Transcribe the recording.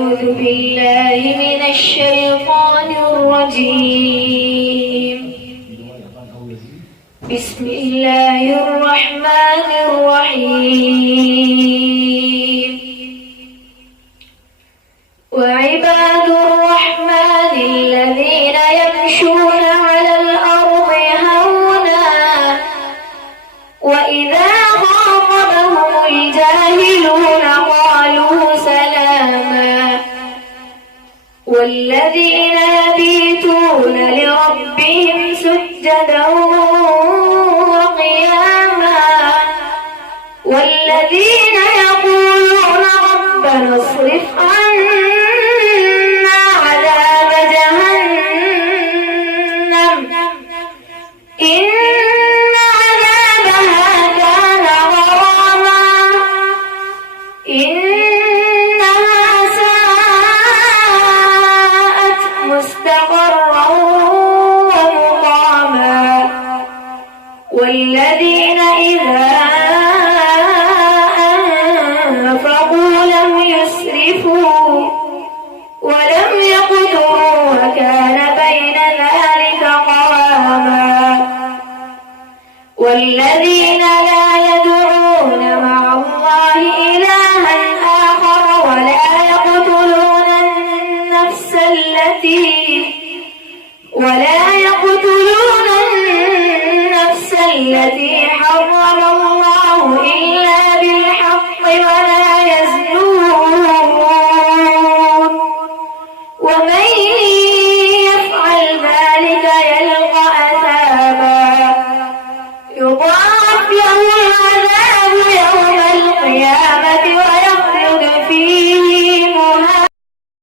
أعوذ بالله من الشيطان الرجيم. بسم الله الرحمن الرحيم. وعباد الرحمن الذين يمشون على الأرض هونا وإذا خاطبهم الجاهلون قالوا سلاما والذين يبيتون لربهم سجدا وقياما والذين يقولون ربنا اصرف عنا عذاب جهنم إن عذابها كان غراما إنها ساءت مستقرا ومقاما والذين إذا أنفقوا لم يسرفوا ولم يقتروا وكان بين ذلك قواما والذين